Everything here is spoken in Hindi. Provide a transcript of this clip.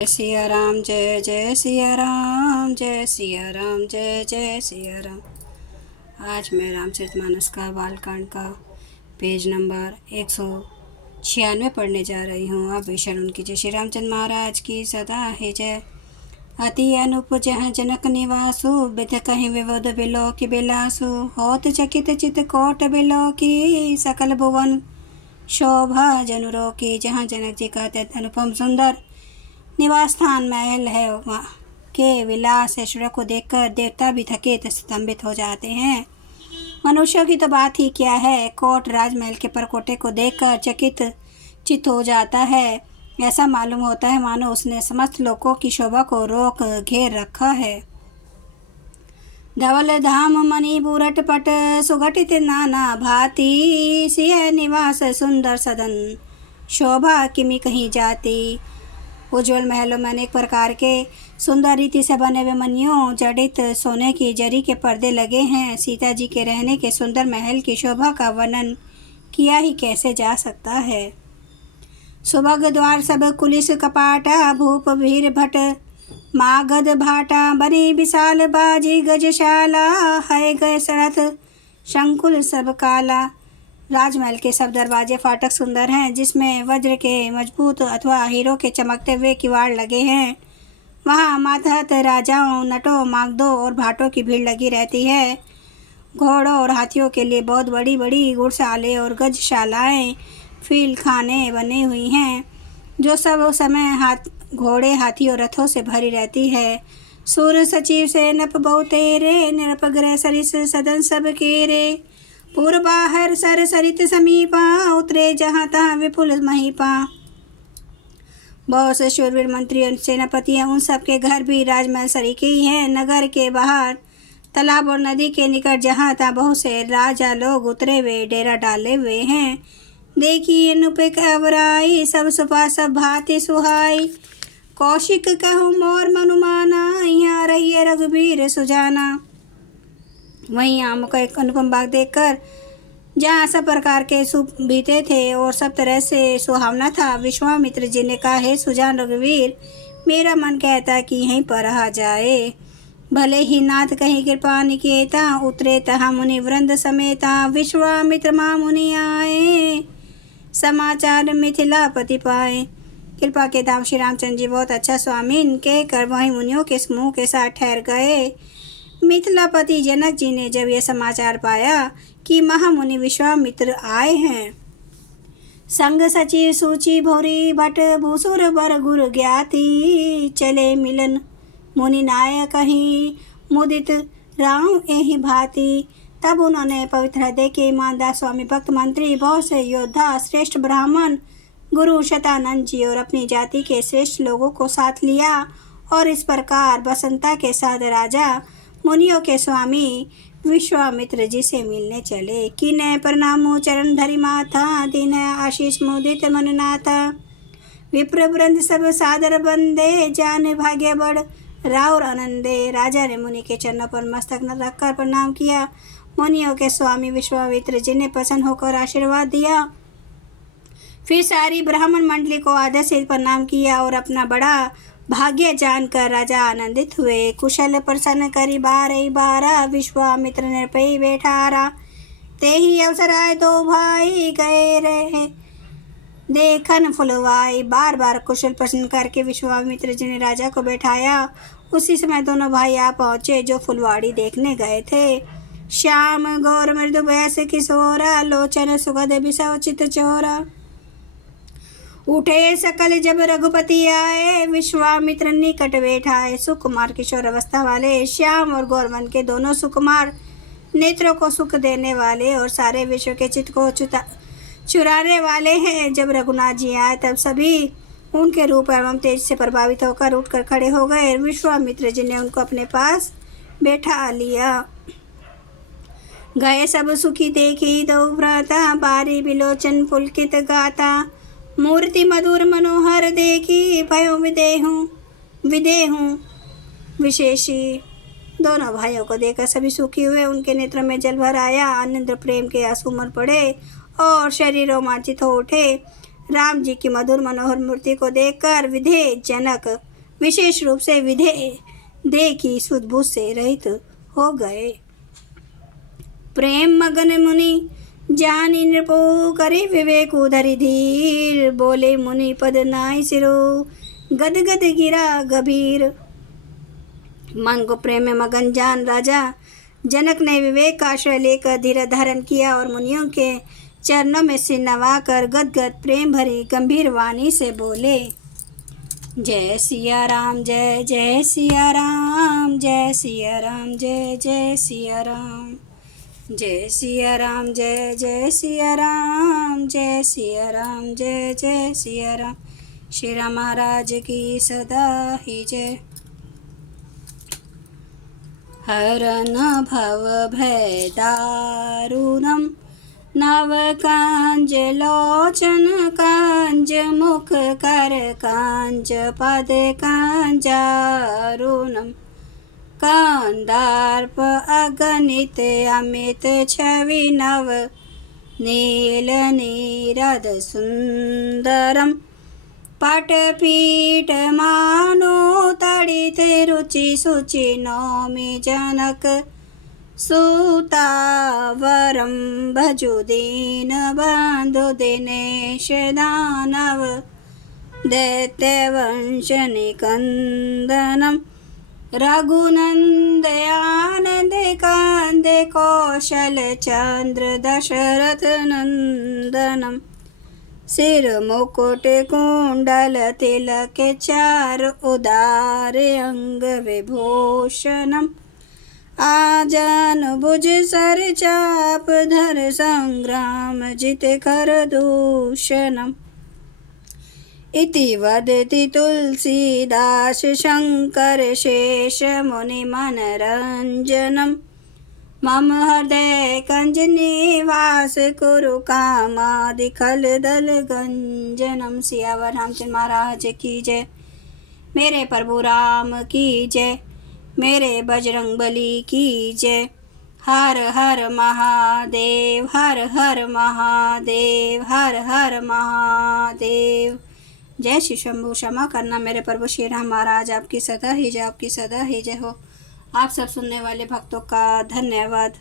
जय सिया राम, जय जय सिया राम, जय सिया राम, जय जय सिया राम। आज मैं रामचरितमानस का बालकांड का पेज नंबर 196 पढ़ने जा रही हूँ। आप विशरण उनकी जय। श्री रामचंद्र महाराज की सदा है जय। अति अनुप जह जनक निवासु, बिध कहीं विवध बिलो की बिलासु। होत चकित चित कोट बिलो की, सकल भुवन शोभा जनुरो की। जहाँ जनक जी का अत्यंत अनुपम सुंदर निवास स्थान महल है, वहाँ के विलास ऐश्वर्य को देखकर देवता भी थकित स्तंभित हो जाते हैं। मनुष्यों की तो बात ही क्या है, कोट राजमहल के परकोटे को देखकर चकित चित हो जाता है। ऐसा मालूम होता है मानो उसने समस्त लोकों की शोभा को रोक घेर रखा है। धवल धाम मणि बुरट पट, सुगठित नाना भांति। सिंह निवास सुंदर सदन, शोभा किमि कहीं जाती। उज्ज्वल महलों में अनेक प्रकार के सुंदर रीति से बने हुए मणियों जड़ित सोने की जरी के पर्दे लगे हैं। सीता जी के रहने के सुंदर महल की शोभा का वर्णन किया ही कैसे जा सकता है। सुभग द्वार सब कुलिस कपाटा, भूप भीर भट मागध भाटा। बनी विशाल बाजी गजशाला, है गए सरथ शंकुल सब काला। राजमहल के सब दरवाजे फाटक सुंदर हैं, जिसमें वज्र के मजबूत अथवा हीरो के चमकते हुए किवाड़ लगे हैं। वहाँ मातहत राजाओं, नटों, मागधों और भाटों की भीड़ लगी रहती है। घोड़ों और हाथियों के लिए बहुत बड़ी बड़ी घुड़शाले और गजशालाएँ, फील खाने बनी हुई हैं, जो सब समय घोड़े, हाथी और रथों से भरी रहती है। सूर सचिव से नप बहुतेरे, निरप ग्रह सरिस सदन सब केरे। पूर्व बाहर सर सरित समीपा, उतरे जहाँ तहाँ विपुल महीपा। बहुत से शूरवीर मंत्री और सेनापति हैं, उन सब के घर भी राजमहल सरीखे ही हैं। नगर के बाहर तालाब और नदी के निकट जहाँ तहाँ बहुत से राजा लोग उतरे हुए डेरा डाले हुए हैं। देखिए नुपे कवराई, सब सुपा सब भांति सुहाई। कौशिक कहूँ मोर मनुमाना, यहाँ रहिए रघुबीर सुजाना। वहीं आम का एक अनुपम बाग देखकर, जहाँ सब प्रकार के सुख बीते थे और सब तरह से सुहावना था, विश्वामित्र जी ने कहा, हे सुजान रघुवीर, मेरा मन कहता कि यहीं पर रहा जाए। भले ही नाथ कहीं कृपा निकेता, उतरे तहाँ मुनि वृंद समेता। विश्वामित्र महामुनि आए, समाचार मिथिलापति पाए। कृपा के धाम श्री रामचंद्र जी बहुत अच्छा स्वामीन कहकर वहीं मुनियों के समूह के साथ ठहर गए। मिथिलापति जनक जी ने जब यह समाचार पाया कि महामुनि विश्वामित्र आए हैं, संग सचिव सूची भोरी भट भूसुर बर गुर ज्ञाति। चले मिलन मुनि नायक ही, मुदित राम एहि भांति। तब उन्होंने पवित्र हृदय के ईमानदार स्वामी भक्त मंत्री, बहुत से योद्धा, श्रेष्ठ ब्राह्मण, गुरु शतानंद जी और अपनी जाति के श्रेष्ठ लोगों को साथ लिया और इस प्रकार बसंता के साथ राजा मुनियों के स्वामी विश्वामित्र जी से मिलने चले। किन्ह प्रणामो चरण धरि माथा, दीन आशीष मुदित मननाथा। विप्र वृंद सब सादर बंदे, जान भाग्य बड़ राउर आनंदे। राजा ने मुनि के चरणों पर मस्तक न रखकर प्रणाम किया। मुनियों के स्वामी विश्वामित्र जी ने प्रसन्न होकर आशीर्वाद दिया। फिर सारी ब्राह्मण मंडली को आदर से प्रणाम किया और अपना बड़ा भाग्य जानकर राजा आनंदित हुए। कुशल प्रसन्न करी बारही बारा, विश्वामित्र निर्भय बैठारा। ते ही अवसर आए दो भाई, गए रहे देखन फुलवाई। बार बार कुशल प्रसन्न करके विश्वामित्र जी ने राजा को बैठाया। उसी समय दोनों भाई आ पहुँचे जो फुलवाड़ी देखने गए थे। श्याम गौर मृदु वयस किशोरा, लोचन सुगध बिसव चित चोरा। उठे सकल जब रघुपति आए, विश्वामित्र निकट बैठाए। सुकुमार किशोर अवस्था वाले श्याम और गौरवन के दोनों सुकुमार, नेत्रों को सुख देने वाले और सारे विश्व के चित्त को चुराने वाले हैं। जब रघुनाथ जी आए तब सभी उनके रूप एवं तेज से प्रभावित होकर उठकर खड़े हो गए। विश्वामित्र जी ने उनको अपने पास बैठा लिया। गए सब सुखी देखी दो भ्राता, बारी बिलोचन पुलकित गाता। मूर्ति मधुर मनोहर देखी, भयो विदेहूँ विशेषी। दोनों भाइयों को देखकर सभी सुखी हुए, उनके नेत्रों में जल भर आया। आनंद प्रेम के आंसू उमड़ पड़े और शरीर रोमांचित हो उठे। राम जी की मधुर मनोहर मूर्ति को देखकर विधेय जनक विशेष रूप से विधे देह की सुध-बुध से रहित हो गए। प्रेम मगन मुनि जानी नृपो करे विवेक उधरि धीर, बोले मुनि पद नाई सिरो गद गद गिरा गभीर। मन को प्रेम में मगन जान राजा जनक ने विवेक का आश्रय लेकर धीरे धारण किया और मुनियों के चरणों में सिर नवाकर गदगद प्रेम भरी गंभीर वाणी से बोले, जय सिया राम जय जय सिया राम, जय सिया राम जय जय सिया राम, जय सिया राम जय जय सिया राम, जय सिया राम जय जय सिया राम। श्री राम महाराज की सदा ही जय। हरन भव भय दारुणम नव कांज लोचन कांज मुख कर कांज पद कांजारुणम, कांदार्प अगणित अमित छवि नव नील नीरद सुंदरम, पटपीठ मानो तड़ित रुचि सुचि नौमि जनक सुतावरम, भजु दीन बंधु दिनेश दानव दैत्यवंश निकंदनम, रघुनंद आनंद कांद कौशल चंद्र दशरथ नंदनम, सिर मुकुट कुंडल तिलक चार उदार अंग विभूषणम, आजान भुज सर चाप धर संग्राम जित कर दूषणम। इति वदति तुलसीदास शंकर शेष मुनि मनरंजनम, मम हृदय कंज निवास कुरु कामादि खल दल गंजनम। सियावर रामचंद्र महाराज की जय। मेरे प्रभु राम की जय। मेरे बजरंग बली की जय। हर हर महादेव, हर हर महादेव, हर हर महादेव। जय श्री शंभू। क्षमा करना मेरे प्रभु श्री राम महाराज, आपकी सदा ही जय, आपकी सदा ही जय हो। आप सब सुनने वाले भक्तों का धन्यवाद।